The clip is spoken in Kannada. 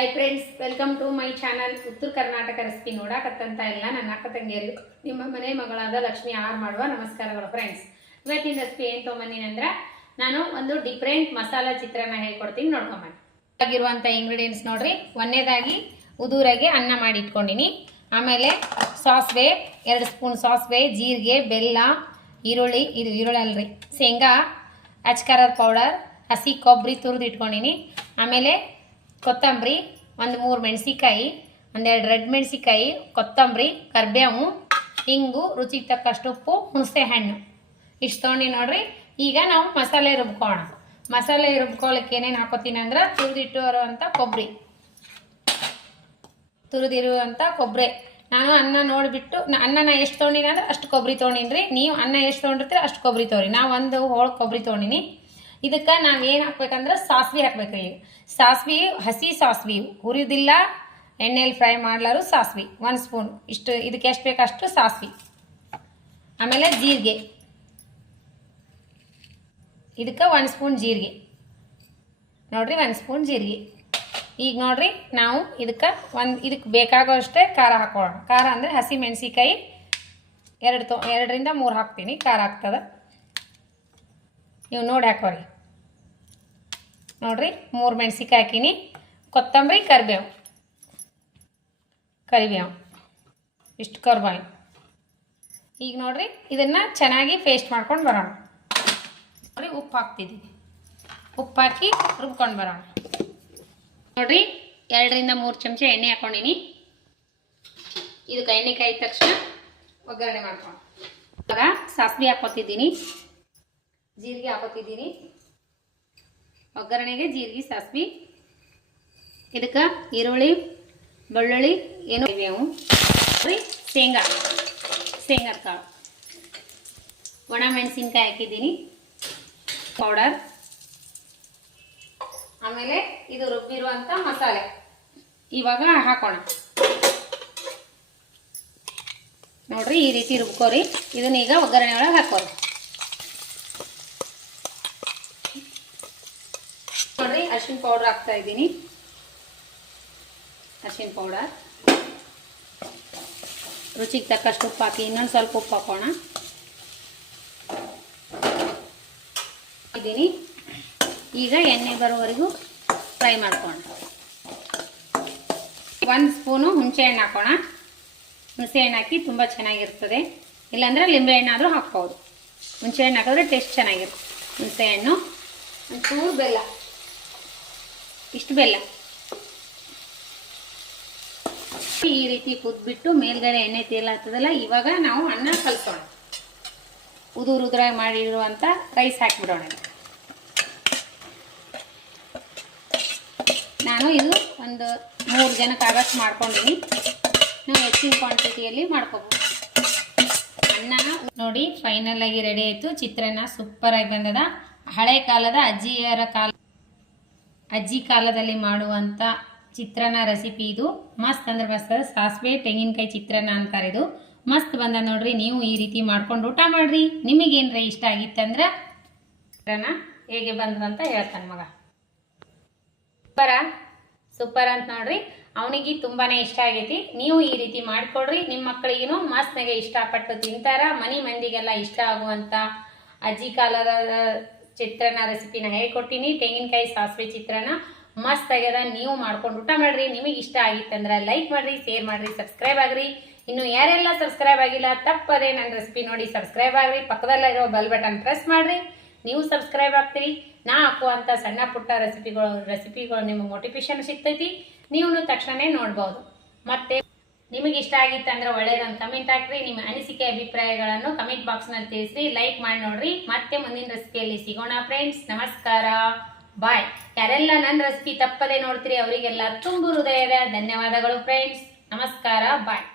Hi friends welcome to my channel Uttara Karnataka recipe ನೋಡಕತ್ತಂತ ಎಲ್ಲ ನನ್ನ ಅಕ್ಕ ತಂಗಿಯರು. ನಿಮ್ಮ ಮನೆ ಮಗಳಾದ ಲಕ್ಷ್ಮಿ ಆರ್ ಮಾಡುವ ನಮಸ್ಕಾರಗಳು ಫ್ರೆಂಡ್ಸ್ ಇವತ್ತಿನ ರೆಸಿಪಿ ಏನು ಅಂದ್ರೆ, ನಾನು ಒಂದು ಡಿಫ್ರೆಂಟ್ ಮಸಾಲ ಚಿತ್ರಾನ್ನ ಹೇಳ್ಕೊಡ್ತೀನಿ, ನೋಡ್ಕೊಂಬನ್ನಿ. ಆಗಿರುವಂಥ ಇಂಗ್ರೀಡಿಯೆಂಟ್ಸ್ ನೋಡ್ರಿ. ಒಂದನೇದಾಗಿ ಉದುರಾಗಿ ಅನ್ನ ಮಾಡಿ ಇಟ್ಕೊಂಡಿನಿ. ಆಮೇಲೆ ಸಾಸ್ವೆ ಎರಡು ಸ್ಪೂನ್ ಸಾಸ್ವೆ ಜೀರಿಗೆ, ಬೆಲ್ಲ, ಈರುಳ್ಳಿ, ಇದು ಈರುಳ್ಳಿ ಅಲ್ರಿ. ಶೇಂಗಾ, ಅಚ್ಕಾರದ ಪೌಡರ್ ಹಸಿ ಕೊಬ್ಬರಿ ತುರಿದು ಇಟ್ಕೊಂಡಿನಿ. ಆಮೇಲೆ ಕೊತ್ತಂಬರಿ, ಒಂದು ಮೂರು ಮೆಣಸಿಕಾಯಿ ಒಂದೆರಡು ರೆಡ್ ಮೆಣಸಿಕಾಯಿ ಕೊತ್ತಂಬರಿ, ಕರ್ಬೇವು ಹಿಂಗು ರುಚಿಗೆ ತಕ್ಕಷ್ಟು ಉಪ್ಪು ಹುಣಸೆ ಹಣ್ಣು ಇಷ್ಟು ತೊಗೊಂಡು ನೋಡ್ರಿ. ಈಗ ನಾವು ಮಸಾಲೆ ರುಬ್ಕೋಣ ಮಸಾಲೆ ರುಬ್ಕೊಳಕ್ಕೆ ಏನೇನು ಹಾಕೋತೀನಿ ಅಂದ್ರೆ ತುರಿದಿಟ್ಟಿರುವಂಥ ಕೊಬ್ಬರಿ ತುರಿದಿರುವಂಥ ಕೊಬ್ಬರಿ ನಾನು ಅನ್ನ ನೋಡಿಬಿಟ್ಟು ಅನ್ನನ ಎಷ್ಟು ತೊಗೊಂಡಿನಿ ಅಂದ್ರೆ ಅಷ್ಟು ಕೊಬ್ಬರಿ ತೊಗೊಂಡಿನಿ ನೀವು ಅನ್ನ ಎಷ್ಟು ತೊಗೊಂಡಿರ್ತೀರ ಅಷ್ಟು ಕೊಬ್ಬರಿ ತೊಗೊರಿ. ನಾವು ಒಂದು ಹೋಳು ಕೊಬ್ಬರಿ ತೊಗೊಂಡಿನಿ. ಇದಕ್ಕೆ ನಾವು ಏನು ಹಾಕ್ಬೇಕಂದ್ರೆ ಸಾಸ್ವಿ ಹಾಕ್ಬೇಕ್ರಿ. ಸಾಸ್ವೆ, ಹಸಿ ಸಾಸ್ವಿ ಹುರಿಯೋದಿಲ್ಲ ಎಣ್ಣೆಲಿ ಫ್ರೈ ಮಾಡ್ಲಾರು ಸಾಸ್ವಿ, ಒಂದು ಸ್ಪೂನ್. ಇಷ್ಟು ಇದಕ್ಕೆ ಎಷ್ಟು ಅಷ್ಟು ಸಾಸ್ವೆ. ಆಮೇಲೆ ಜೀರಿಗೆ. ಇದಕ್ಕೆ ಒಂದು ಸ್ಪೂನ್ ಜೀರಿಗೆ. ನೋಡ್ರಿ, ಒಂದು ಸ್ಪೂನ್ ಜೀರಿಗೆ. ಈಗ ನೋಡ್ರಿ, ನಾವು ಇದಕ್ಕೆ ಒಂದು ಇದಕ್ಕೆ ಬೇಕಾಗೋ ಅಷ್ಟೇ ಖಾರ ಹಾಕೋಣ. ಖಾರ ಅಂದರೆ ಹಸಿ ಮೆಣಸಿಕಾಯಿ ಎರಡು ತೊ, ಎರಡರಿಂದ ಮೂರು ಹಾಕ್ತೀನಿ. ಖಾರ ಆಗ್ತದೆ. ನೀವು ನೋಡಿ ಹಾಕೋರಿ. ನೋಡ್ರಿ, ಮೂರು ಮೆಣಸಿಕಾಯಿ ಹಾಕೀನಿ. ಕೊತ್ತಂಬರಿ, ಕರಿಬೇವು. ಕರಿಬೇವು. ಇಷ್ಟು ಕರ್ಬಾಯಿ ಈಗ ನೋಡ್ರಿ, ಇದನ್ನು ಚೆನ್ನಾಗಿ ಪೇಸ್ಟ್ ಮಾಡ್ಕೊಂಡು ಬರೋಣ. ನೋಡ್ರಿ ಉಪ್ಪು ಹಾಕ್ತಿದ್ದೀವಿ ಉಪ್ಪು ಹಾಕಿ ರುಬ್ಕೊಂಡು ಬರೋಣ. ನೋಡ್ರಿ, ಎರಡರಿಂದ ಮೂರು ಚಮಚ ಎಣ್ಣೆ ಹಾಕೊಂಡಿನಿ. ಇದಕ್ಕೆ ಎಣ್ಣೆ ಕಾಯಿದ ತಕ್ಷಣ ಒಗ್ಗರಣೆ ಮಾಡ್ಕೊಂಡು ಸಾಸಿವೆ ಹಾಕೋತಿದ್ದೀನಿ ಜೀರಿಗೆ ಹಾಕೋತಿದ್ದೀನಿ. ಒಗ್ಗರಣೆಗೆ ಜೀರಿಗೆ, ಸಾಸ್ವಿ. ಇದಕ್ಕೆ ಈರುಳ್ಳಿ, ಬೆಳ್ಳುಳ್ಳಿ, ಏನು ಇವೆವು? ಶೇಂಗಾ. ಶೇಂಗಾದ ಕಾಳು. ಒಣ ಮೆಣಸಿನ್ಕಾಯಿ ಹಾಕಿದ್ದೀನಿ. ಪೌಡರ್. ಆಮೇಲೆ ಇದು ರುಬ್ಬಿರುವಂಥ ಮಸಾಲೆ. ಇವಾಗ ಹಾಕೋಣ. ನೋಡ್ರಿ ಈ ರೀತಿ ರುಬ್ಕೋರಿ. ಇದನ್ನ ಈಗ ಒಗ್ಗರಣೆ ಒಳಗೆ ಹಾಕೋರಿ ನೋಡ್ರಿ ಅರಿಶಿನ ಪೌಡರ್ ಹಾಕ್ತಾ ಇದ್ದೀನಿ. ಅರಿಶಿನ ಪೌಡರ್ ರುಚಿಗೆ ತಕ್ಕಷ್ಟು ಉಪ್ಪು ಹಾಕಿ, ಇನ್ನೊಂದು ಸ್ವಲ್ಪ ಉಪ್ಪು ಹಾಕೋಣ. ಇದ್ದೀನಿ ಈಗ ಎಣ್ಣೆ ಬರೋವರೆಗೂ ಫ್ರೈ ಮಾಡ್ಕೋಣ ಒಂದು ಸ್ಪೂನು ಹುಣಸೆ ಹಣ್ಣು ಹಾಕೋಣ. ಹುಣಸೆ ಹಣ್ಣು ಹಾಕಿ ತುಂಬ ಚೆನ್ನಾಗಿರ್ತದೆ. ಇಲ್ಲಾಂದರೆ ಲಿಂಬೆ ಹಣ್ಣು ಆದರೂ ಹಾಕ್ಬೋದು. ಹುಣಸೆ ಹಣ್ಣು ಹಾಕಿದ್ರೆ ಟೇಸ್ಟ್ ಚೆನ್ನಾಗಿರುತ್ತೆ. ಹುಣಸೆ ಹಣ್ಣು, ಒಂಚೂರು ಬೆಲ್ಲ. ಇಷ್ಟು ಬೆಲ್ಲ. ಈ ರೀತಿ ಕುದ್ಬಿಟ್ಟು ಮೇಲ್ಗಡೆ ಎಣ್ಣೆ ತೇಲಾಗ್ತದಲ್ಲ ಇವಾಗ ನಾವು ಅನ್ನ ಕಲಿಸೋಣ. ಉದುರು ಉದುರಾಗಿ ಮಾಡಿರುವಂತ ರೈಸ್ ಹಾಕಿಬಿಡೋಣ. ನಾನು ಇದು ಒಂದು ಮೂರು ಜನಕ್ಕೆ ಆಗಷ್ಟು ಮಾಡ್ಕೊಂಡಿನಿ. ನಾವು ಹೆಚ್ಚಿನ ಕ್ವಾಂಟಿಟಿಯಲ್ಲಿ ಮಾಡ್ಕೋಬೋದು. ಅನ್ನ ನೋಡಿ ಫೈನಲ್ ಆಗಿ ರೆಡಿ ಆಯ್ತು. ಚಿತ್ರಾನ್ನ ಸೂಪರ್ ಆಗಿ ಬಂದದ. ಹಳೆ ಕಾಲದ ಅಜ್ಜಿಯರ ಕಾಲ ಅಜ್ಜಿ ಕಾಲದಲ್ಲಿ ಮಾಡುವಂಥ ಚಿತ್ರಾನ್ನ ರೆಸಿಪಿ ಇದು. ಮಸ್ತ್ ಅಂದ್ರೆ ಮಸ್ತ್. ಸಾಸಿವೆ, ತೆಂಗಿನಕಾಯಿ ಚಿತ್ರಾನ್ನ ಅಂತಾರೆ ಇದು. ಮಸ್ತ್ ಬಂದ ನೋಡ್ರಿ, ನೀವು ಈ ರೀತಿ ಮಾಡ್ಕೊಂಡು ಊಟ ಮಾಡ್ರಿ. ನಿಮಗೇನ್ರ ಇಷ್ಟ ಆಗಿತ್ತಂದ್ರೆ ಚಿತ್ರಾನ್ನ ಹೇಗೆ ಬಂದ್ರಂತ ಹೇಳ್ತಾನೆ ಮಗ. ಸೂಪರ ಸೂಪರ್ ಅಂತ ನೋಡ್ರಿ. ಅವನಿಗೆ ತುಂಬಾನೇ ಇಷ್ಟ ಆಗೈತಿ. ನೀವು ಈ ರೀತಿ ಮಾಡ್ಕೊಡ್ರಿ. ನಿಮ್ಮ ಮಕ್ಕಳಿಗೂ ಮಸ್ತ್ನಾಗೆ ಇಷ್ಟಪಟ್ಟು ತಿಂತಾರ. ಮನಿ ಮಂದಿಗೆಲ್ಲ ಇಷ್ಟ ಆಗುವಂತ ಅಜ್ಜಿ ಕಾಲದ ಚಿತ್ರಾನ್ನ ರೆಸಿಪಿನ ಹೇಳ್ಕೊಡ್ತೀನಿ. ತೆಂಗಿನಕಾಯಿ ಸಾಸಿವೆ ಚಿತ್ರಾನ್ನ ಮಸ್ತ್ ಆಗ್ಯದ. ನೀವು ಮಾಡ್ಕೊಂಡು ಊಟ ಮಾಡ್ರಿ. ನಿಮಗೆ ಇಷ್ಟ ಆಗಿತ್ತಂದ್ರೆ ಲೈಕ್ ಮಾಡ್ರಿ ಶೇರ್ ಮಾಡ್ರಿ ಸಬ್ಸ್ಕ್ರೈಬ್ ಆಗ್ರಿ. ಇನ್ನು ಯಾರೆಲ್ಲ ಸಬ್ಸ್ಕ್ರೈಬ್ ಆಗಿಲ್ಲ, ತಪ್ಪದೇ ನನ್ನ ರೆಸಿಪಿ ನೋಡಿ ಸಬ್ಸ್ಕ್ರೈಬ್ ಆಗ್ರಿ. ಪಕ್ಕದಲ್ಲಿರೋ ಬೆಲ್ ಬಟನ್ ಪ್ರೆಸ್ ಮಾಡ್ರಿ. ನೀವು ಸಬ್ಸ್ಕ್ರೈಬ್ ಆಗ್ತೀರಿ. ನಾ ಹಾಕುವಂಥ ಸಣ್ಣ ಪುಟ್ಟ ರೆಸಿಪಿಗಳು ರೆಸಿಪಿಗಳು ನಿಮಗೆ ಮೋಟಿವೇಶನ್ ಸಿಗ್ತೈತಿ. ನೀವು ತಕ್ಷಣ ನೋಡ್ಬೋದು. ಮತ್ತೆ ನಿಮಗೆ ಇಷ್ಟ ಆಗಿತ್ತಂದ್ರೆ ಒಳ್ಳೇದಂತ ಕಮೆಂಟ್ ಹಾಕ್ರಿ. ನಿಮ್ಮ ಅನಿಸಿಕೆ, ಅಭಿಪ್ರಾಯಗಳನ್ನು ಕಮೆಂಟ್ ಬಾಕ್ಸ್ನಲ್ಲಿ ತಿಳಿಸ್ರಿ. ಲೈಕ್ ಮಾಡಿ ನೋಡ್ರಿ. ಮತ್ತೆ ಮುಂದಿನ ರೆಸಿಪಿಯಲ್ಲಿ ಸಿಗೋಣ ಫ್ರೆಂಡ್ಸ್ ನಮಸ್ಕಾರ. ಬಾಯ್ ಯಾರೆಲ್ಲ ನನ್ನ ರೆಸಿಪಿ ತಪ್ಪದೆ ನೋಡ್ತೀರಿ, ಅವರಿಗೆಲ್ಲ ತುಂಬು ಹೃದಯದ ಧನ್ಯವಾದಗಳು ಫ್ರೆಂಡ್ಸ್ ನಮಸ್ಕಾರ. ಬಾಯ್